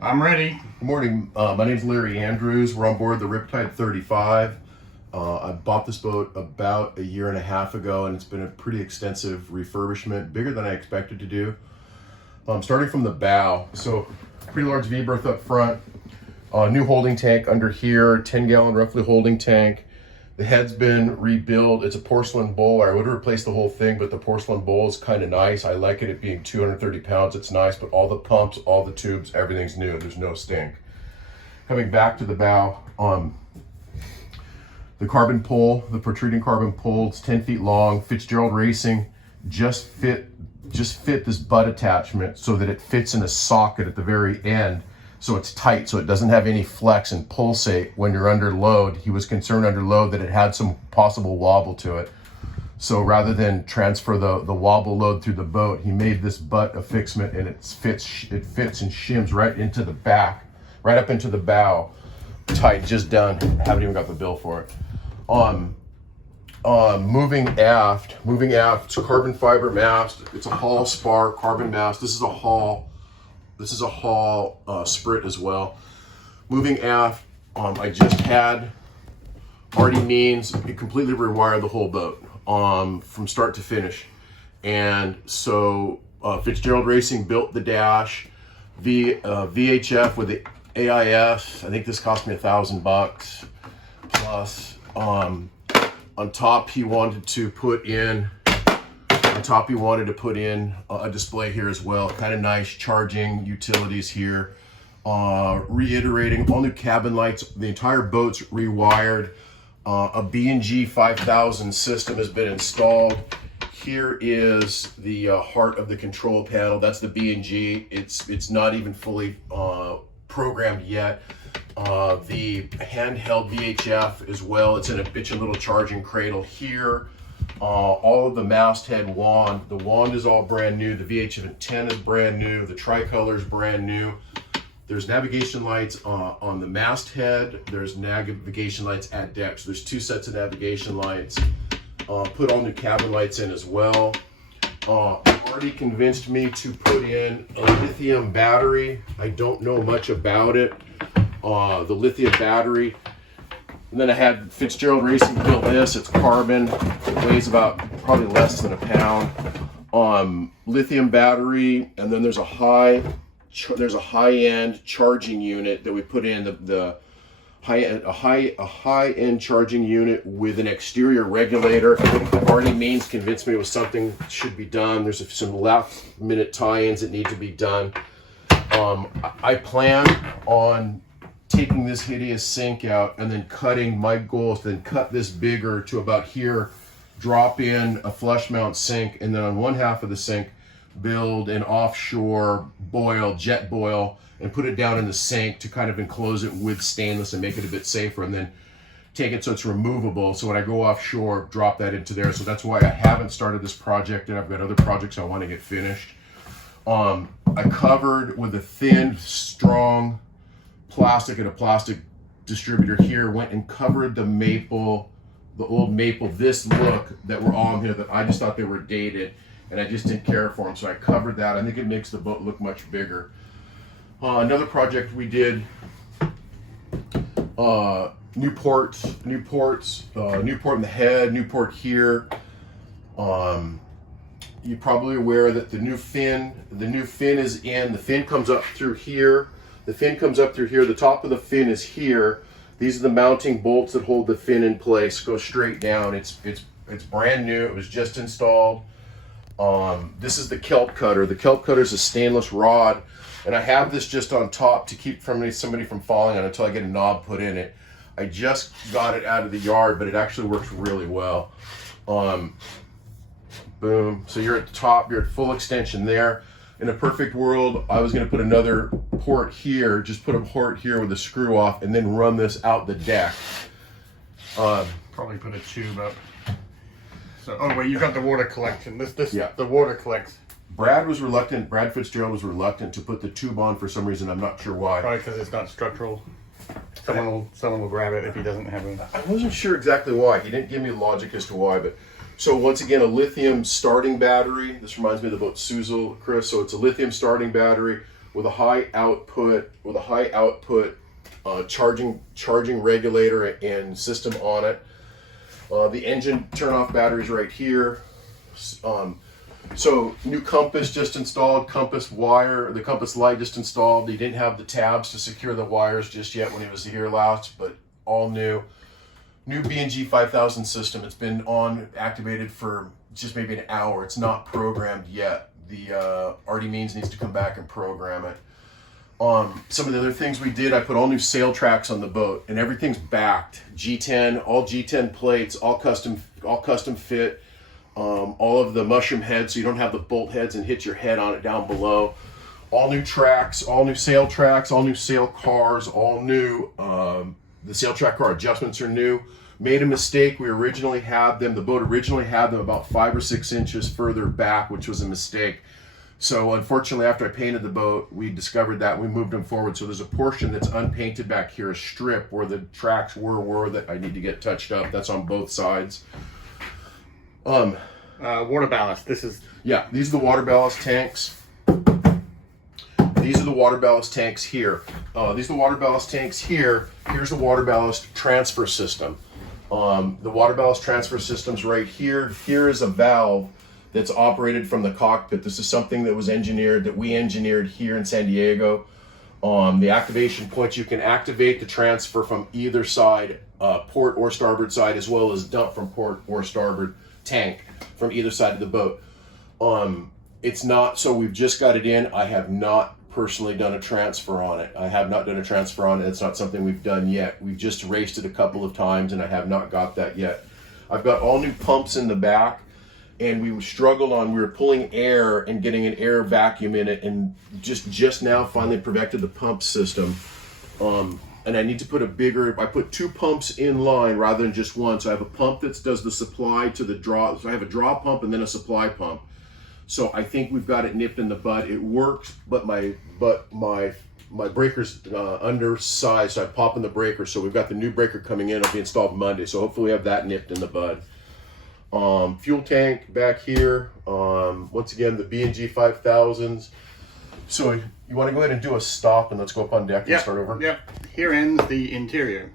I'm ready. Good morning. My name's Larry Andrews. We're on board the Riptide 35. I bought this boat about a year and a half ago, and it's been a pretty extensive refurbishment, bigger than I expected to do. Starting from the bow, so pretty large v-berth up front, new holding tank under here, 10-gallon roughly holding tank. The head's been rebuilt. It's a porcelain bowl. I would have replaced the whole thing, but the porcelain bowl is kind of nice. I like it being 230 pounds. It's nice, but all the pumps, all the tubes, everything's new. There's no stink. Coming back to the bow, the carbon pole, the protruding carbon pole, it's 10 feet long. Fitzgerald Racing just fit this butt attachment so that it fits in a socket at the very end. So it's tight, so it doesn't have any flex and pulsate when you're under load. He was concerned under load that it had some possible wobble to it. So rather than transfer the wobble load through the boat, he made this butt affixment, and it fits and shims right into the back, right up into the bow. Tight, just done. Haven't even got the bill for it. Moving aft, it's a carbon fiber mast. It's a Hall spar carbon mast. This is a Hall sprit as well. Moving aft, I just had Artie Means completely rewired the whole boat from start to finish. And so Fitzgerald Racing built the dash, VHF with the AIS. I think this cost me $1,000 plus. On top, he wanted to put in a display here as well. Kind of nice charging utilities here. Reiterating, all new cabin lights. The entire boat's rewired. A B&G 5000 system has been installed. Here is the heart of the control panel. That's the B&G. It's not even fully programmed yet. The handheld VHF as well. It's in a little charging cradle here. All of the masthead wand. The wand is all brand new. The VHF antenna is brand new. The tricolor is brand new. There's navigation lights on the masthead. There's navigation lights at deck. So there's two sets of navigation lights. Put all new cabin lights in as well. Artie convinced me to put in a lithium battery. I don't know much about it. The lithium battery. And then I had Fitzgerald Racing build this. It's carbon. It weighs about probably less than a pound. Lithium battery, and then there's a high-end charging unit that we put in. The high-end charging unit with an exterior regulator. Artie Means convinced me it was something that should be done. There's some last-minute tie-ins that need to be done. I plan on taking this hideous sink out and then cutting. My goal is to then cut this bigger to about here, drop in a flush mount sink, and then on one half of the sink build an offshore jet boil, and put it down in the sink to kind of enclose it with stainless and make it a bit safer, and then take it so it's removable, so when I go offshore, drop that into there. So that's why I haven't started this project, and I've got other projects I want to get finished. I covered with a thin, strong plastic and a plastic distributor here, went and covered the old maple, this look that were on here that I just thought they were dated, and I just didn't care for them, so I covered that. I think it makes the boat look much bigger. Another project we did, new ports, Newport in the head, Newport here. You're probably aware that the new fin is in. The fin comes up through here. The top of the fin is here. These are the mounting bolts that hold the fin in place. Go straight down. It's brand new. It was just installed. This is the kelp cutter. The kelp cutter is a stainless rod, and I have this just on top to keep somebody from falling on it until I get a knob put in it. I just got it out of the yard, but it actually works really well. Boom. So you're at the top. You're at full extension there. In a perfect world, I was going to put another port here, just put a port here with a screw off, and then run this out the deck. Probably put a tube up. So, oh wait, you got the water collection. Yeah. The water collects. Brad Fitzgerald was reluctant to put the tube on for some reason. I'm not sure why. Probably because it's not structural. Someone will grab it if he doesn't have it. I wasn't sure exactly why. He didn't give me logic as to why, but so once again, a lithium starting battery. This reminds me of the boat Suzel, Chris. So it's a lithium starting battery, with a high output charging regulator and system on it. The engine turn off batteries right here. So new compass just installed, compass wire, the compass light just installed. He didn't have the tabs to secure the wires just yet when he was here last, but all new. New B&G 5000 system. It's been activated for just maybe an hour. It's not programmed yet. The Artie Means needs to come back and program it. Some of the other things we did, I put all new sail tracks on the boat, and everything's backed. G10, all G10 plates, all custom fit. All of the mushroom heads, so you don't have the bolt heads and hit your head on it down below. All new tracks, all new sail tracks, all new sail cars, all new. The sail track car adjustments are new. Made a mistake. We originally had them. The boat originally had them about 5 or 6 inches further back, which was a mistake. So unfortunately, after I painted the boat, we discovered that we moved them forward. So there's a portion that's unpainted back here, a strip where the tracks were that I need to get touched up. That's on both sides. Water ballast. This is Yeah, these are the water ballast tanks. These are the water ballast tanks here. These are the water ballast tanks here. Here's the water ballast transfer system. The water ballast transfer system's right here. Here is a valve that's operated from the cockpit. This is something that was engineered, that we engineered here in San Diego. The activation points, you can activate the transfer from either side, port or starboard side, as well as dump from port or starboard tank from either side of the boat. It's not, so we've just got it in. I have not personally done a transfer on it. I have not done a transfer on it. It's not something we've done yet. We've just raced it a couple of times and I have not got that yet. I've got all new pumps in the back, and we were pulling air and getting an air vacuum in it, and just now finally perfected the pump system. And I need to put I put 2 pumps in line rather than just one. So I have a pump that does the supply to the draw. So I have a draw pump and then a supply pump. So I think we've got it nipped in the bud. It works, but my breaker's undersized, so I pop in the breaker. So we've got the new breaker coming in. It'll be installed Monday. So hopefully we have that nipped in the bud. Fuel tank back here. Once again, the B&G 5000s. So you want to go ahead and do a stop, and let's go up on deck and start over? Yep. Here ends the interior.